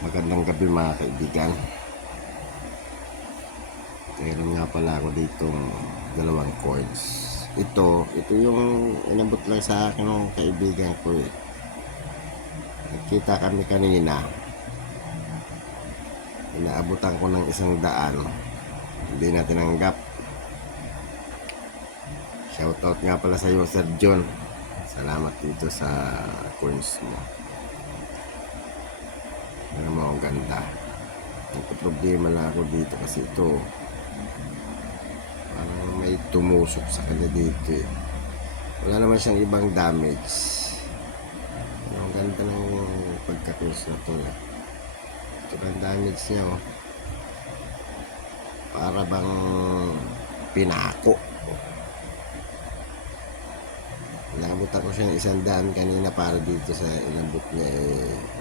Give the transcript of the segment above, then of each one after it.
Magandang gabi mga kaibigan. Meron nga pala ako dito dalawang coins. Ito, ito yung inabot lang sa akin ng kaibigan ko eh. Nagkita kami kanina. Inaabutan ko ng isang daan. Hindi na tinanggap. Shoutout nga pala sa iyo, Sir John. Salamat dito sa coins mo. Ano mo, ang ganda. Nagka-problema lang ako dito kasi ito. Parang may tumusok sa kanya dito eh. Wala naman siyang ibang damage. Ang ganda ng pagka-close na to eh. Ito ang damage niya oh. Para bang pinako. Nakabutan ko siya ng isang daan kanina para dito sa inabot niya eh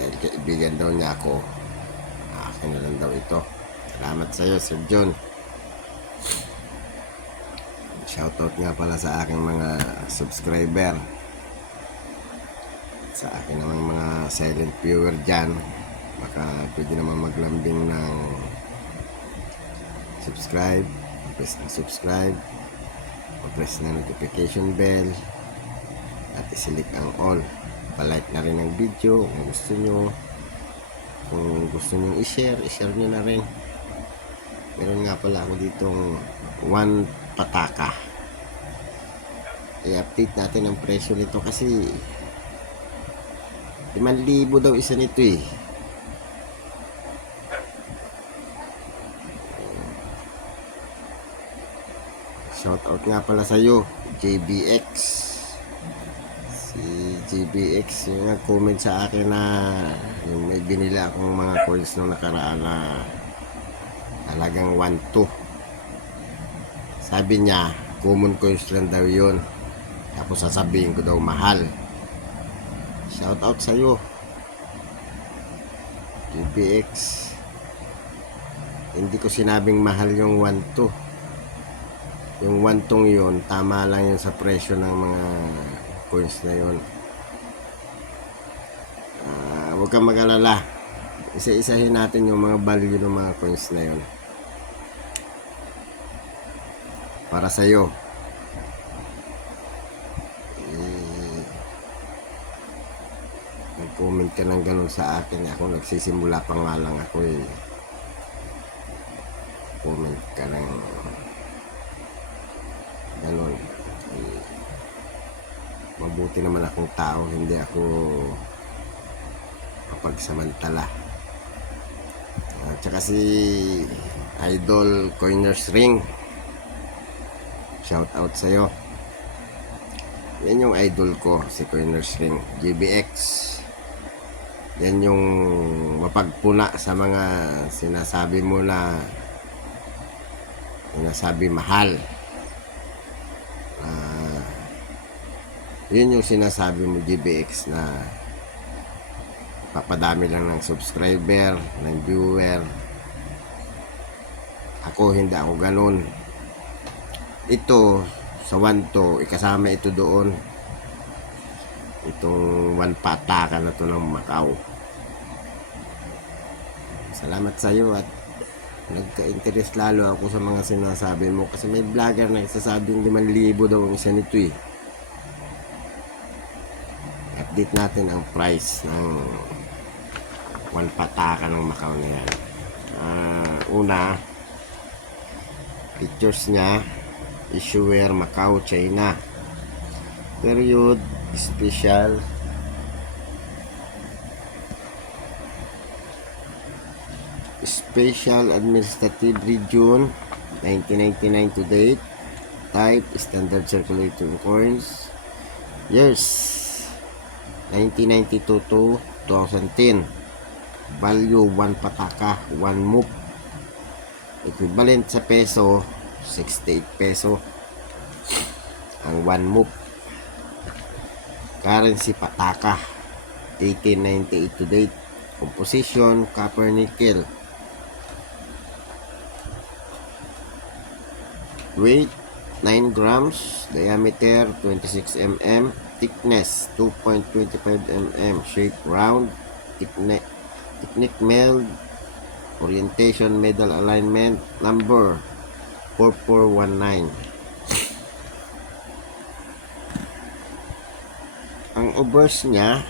dahil kaibigan daw niya ako. Akin na lang daw ito. Salamat sa iyo Sir John. Shoutout nga pala sa aking mga subscriber. Sa akin naman mga silent viewer dyan. Baka pwede naman maglambing ng subscribe. Press na subscribe. Press na notification bell. At isilik ang all palike na rin ang video kung gusto nyo. Kung gusto nyo i-share i-share nyo na rin. Meron nga pala ako ditong one pataka. I-update natin ang presyo nito kasi 5,000 daw isa nito eh. Shout out nga pala sa iyo JBX GBX yung nag-comment sa akin na yung may binili akong mga coins nung nakaraan na talagang 1-2 sabi niya common coins lang daw yun. Tapos sasabihin ko daw mahal. Shout out sa iyo GBX hindi ko sinabing mahal yung 1-2 yung 1 tong yun tama lang yun sa presyo ng mga coins na yun. Huwag kang mag-alala. Isa-isahin natin yung mga value ng mga coins na yun. Para sa iyo. Eh, Nag-comment ka ng ganun sa akin. Ako nagsisimula pa nga lang ako eh. Comment ka ng ganun. Eh, mabuti naman akong tao, hindi ako kapagsamantala. At saka si Idol Coiners Ring. Shout out sa iyo. Yan yung idol ko, si Coiners Ring, GBX. Yan yung mapagpuna sa mga sinasabi mo na sinasabi mahal. Ah, yun yung sinasabi mo GBX na papadami lang ng subscriber, ng viewer. Ako, hindi ako ganun. Ito, sa one to, ikasama ito doon. Itong one pataka na to ng Macau. Salamat sa iyo at nagka-interest lalo ako sa mga sinasabi mo kasi may vlogger na isasabing 5,000 daw ang isa nito eh update natin ang price ng one pataka ng Macau na yan. Ah, una, pictures niya, issuer Macau, China. Period, special, Special Administrative Region 1999 to date Type Standard Circulating Coins Years 1992 to 2010 Value 1 pataka 1 move. Equivalent sa peso 68 peso. Ang 1 move. Currency pataka 1898 to date. Composition copper nickel. Weight 9 grams. Diameter 26 mm thickness 2.25 mm shape round. Technique technique meld orientation medal alignment number 4419 ang obverse niya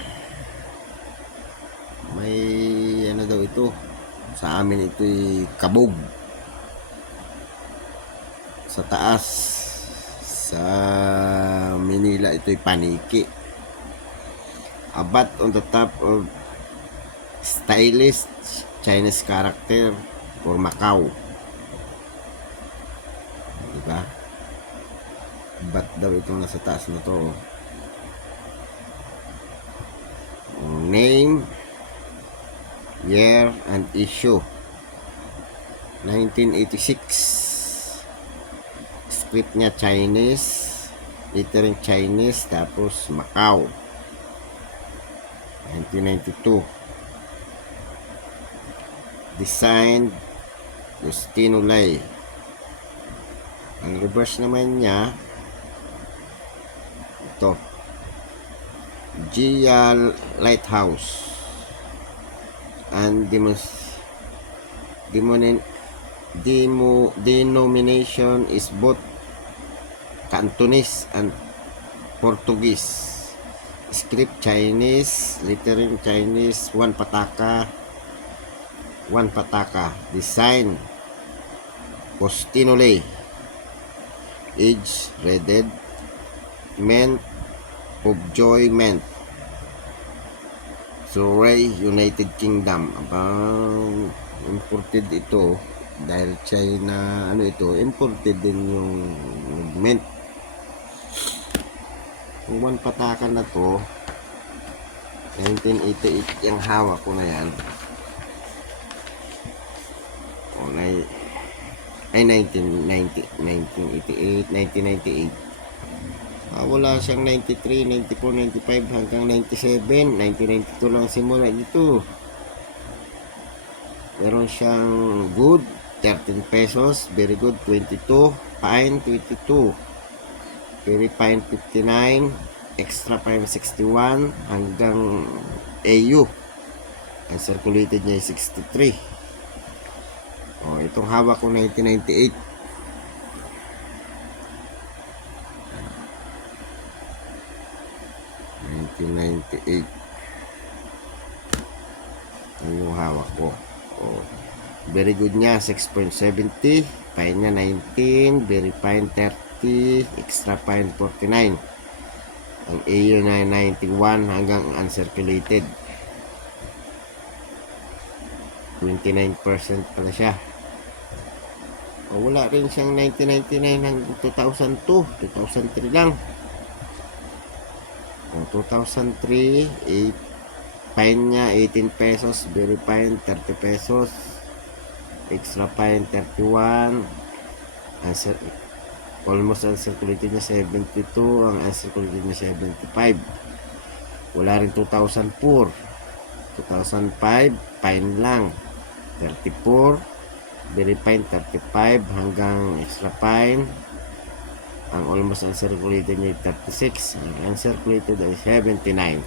may ano daw ito? Sa amin ito'y kabog. Sa taas sa Manila ito'y paniki. Abat on the top of stylish Chinese character for Macau. Diba? Bat daw itong nasa taas na to. Name year and issue. 1986 script niya Chinese lettering Chinese tapos Macau. 1992 design Justino Lay ang reverse naman niya ito. Gia Lighthouse. And demos demonin demo denomination is both Cantonese and Portuguese. Script Chinese lettering Chinese one pataka one pataka design Postinole age redded meant of joy meant Surrey, United Kingdom. Abang imported ito dahil China, ano ito, imported din yung mint. One patakan na to, 1988 yung hawak ko na yan. O, na, ay 1990, 1988, 1998. Ah, wala siyang 93, 94, 95 hanggang 97. 1992 lang simula dito. Meron siyang good, 13 pesos. Very good, 22. Fine, 22. Very fine, 59. Extra fine, 61. Hanggang AU. Ang circulated niya ay 63. Oh, itong hawak ko 1998. 1998 Yan yung hawak ko. Oh. very good niya. 6.70 fine niya 19 very fine 30 extra fine 49 ang AU na 91 hanggang uncirculated. 29% pala siya o, wala rin siyang 1999 hanggang 2002 2003 lang o, 2003, 8, fine niya, 18 pesos. Very fine, 30 pesos. Extra fine, 31. Answer, almost uncirculated niya, 72. Ang uncirculated niya, 75. Wala rin 2004. 2005, fine lang. 34. Very fine, 35. Hanggang extra fine. Ang almost uncirculated niya ay 36 ang uncirculated ay 79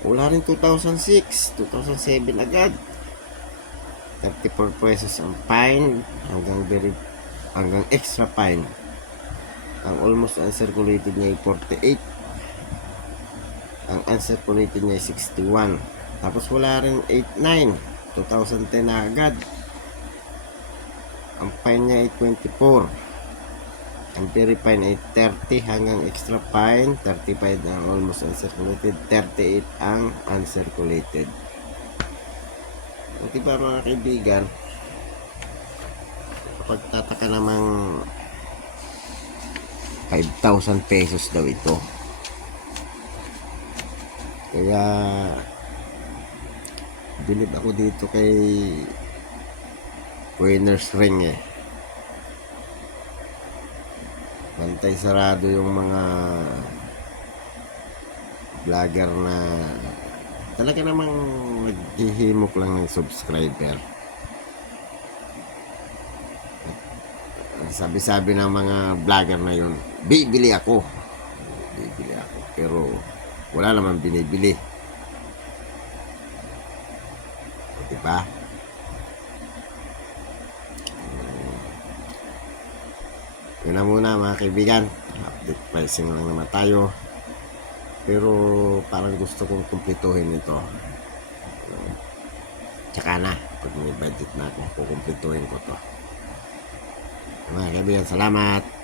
wala rin 2006 2007 agad. 34 pesos ang fine hanggang very hanggang extra fine. Ang almost uncirculated niya ay 48 ang uncirculated niya ay 61 tapos wala rin 89 2010 na agad ang fine niya ay 24 ang very fine ay 30 hanggang extra fine, 35 ang almost uncirculated, 38 ang uncirculated. O diba mga kaibigan, kapag tataka namang 5,000 pesos daw ito. Kaya bilib ako dito kay winner's ring eh. Bantay sarado yung mga vlogger na talaga namang naghihimok lang ng subscriber. Sabi-sabi ng mga vlogger na yun, bibili ako. wala naman binibili. O, diba? Yun na muna mga kaibigan. Update pricing lang naman tayo. Pero parang gusto kong kumpletuhin ito. Tsaka na, pag may budget na ako, kukumpletuhin ko to. Mga kaibigan, salamat.